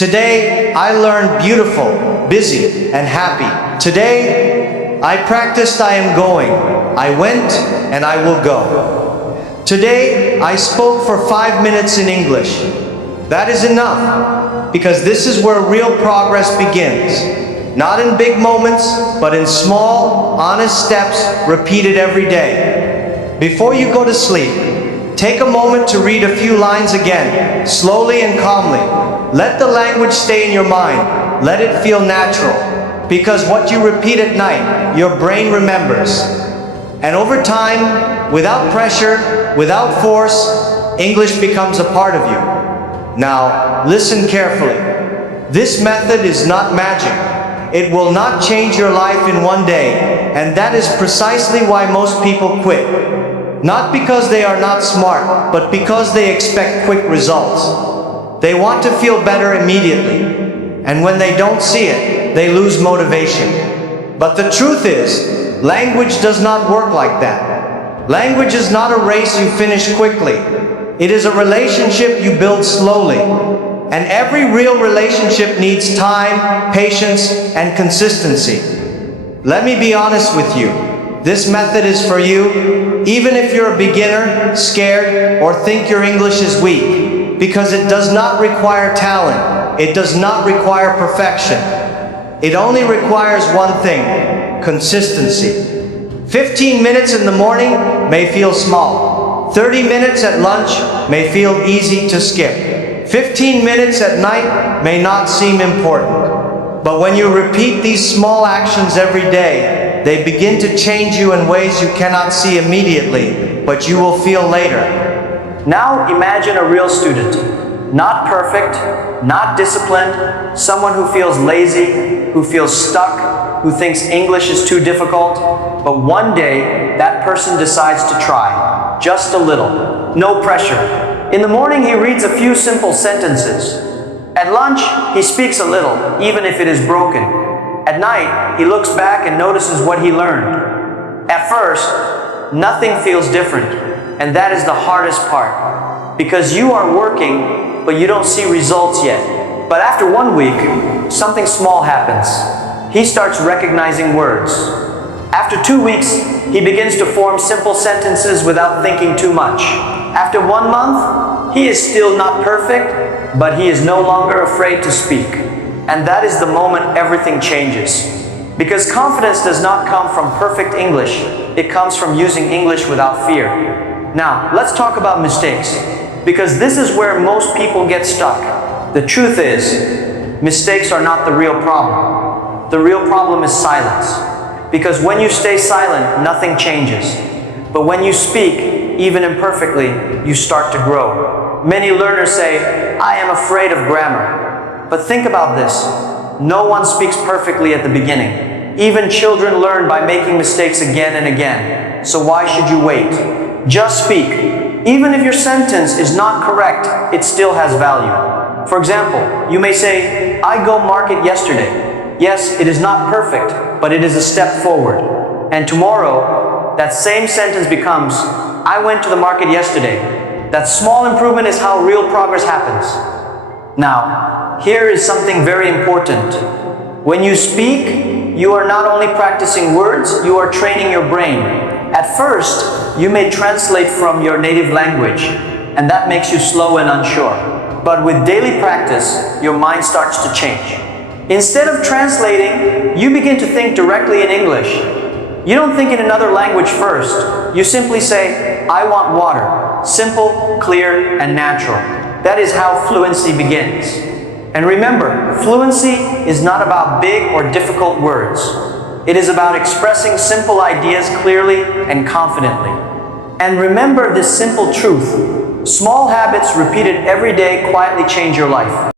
Today, I learned beautiful, busy, and happy. Today, I practiced I am going. I went, and I will go. Today, I spoke for 5 minutes in English. That is enough, because this is where real progress begins. Not in big moments, but in small, honest steps repeated every day. Before you go to sleep, take a moment to read a few lines again, slowly and calmly. Let the language stay in your mind. Let it feel natural. Because what you repeat at night, your brain remembers. And over time, without pressure, without force, English becomes a part of you. Now, listen carefully. This method is not magic. It will not change your life in one day, and that is precisely why most people quit. Not because they are not smart, but because they expect quick results. They want to feel better immediately, and when they don't see it, they lose motivation. But the truth is, language does not work like that. Language is not a race you finish quickly. It is a relationship you build slowly. And every real relationship needs time, patience, and consistency. Let me be honest with you. This method is for you, even if you're a beginner, scared, or think your English is weak, because it does not require talent. It does not require perfection. It only requires one thing: consistency. 15 minutes in the morning may feel small. 30 minutes at lunch may feel easy to skip. 15 minutes at night may not seem important. But when you repeat these small actions every day, they begin to change you in ways you cannot see immediately, but you will feel later. Now imagine a real student. Not perfect, not disciplined, someone who feels lazy, who feels stuck, who thinks English is too difficult. But one day, that person decides to try. Just a little. No pressure. In the morning, he reads a few simple sentences. At lunch, he speaks a little, even if it is broken. At night, he looks back and notices what he learned. At first, nothing feels different, and that is the hardest part. Because you are working, but you don't see results yet. But after 1 week, something small happens. He starts recognizing words. After 2 weeks, he begins to form simple sentences without thinking too much. After 1 month, he is still not perfect, but he is no longer afraid to speak. And that is the moment everything changes. Because confidence does not come from perfect English, it comes from using English without fear. Now, let's talk about mistakes, because this is where most people get stuck. The truth is, mistakes are not the real problem. The real problem is silence. Because when you stay silent, nothing changes. But when you speak, even imperfectly, you start to grow. Many learners say, I am afraid of grammar. But think about this. No one speaks perfectly at the beginning. Even children learn by making mistakes again and again. So why should you wait? Just speak. Even if your sentence is not correct, it still has value. For example, you may say, I go market yesterday. Yes, it is not perfect, but it is a step forward. And tomorrow, that same sentence becomes, I went to the market yesterday. That small improvement is how real progress happens. Now, here is something very important. When you speak, you are not only practicing words, you are training your brain. At first, you may translate from your native language, and that makes you slow and unsure. But with daily practice, your mind starts to change. Instead of translating, you begin to think directly in English. You don't think in another language first. You simply say, I want water. Simple, clear, and natural. That is how fluency begins. And remember, fluency is not about big or difficult words. It is about expressing simple ideas clearly and confidently. And remember this simple truth. Small habits repeated every day quietly change your life.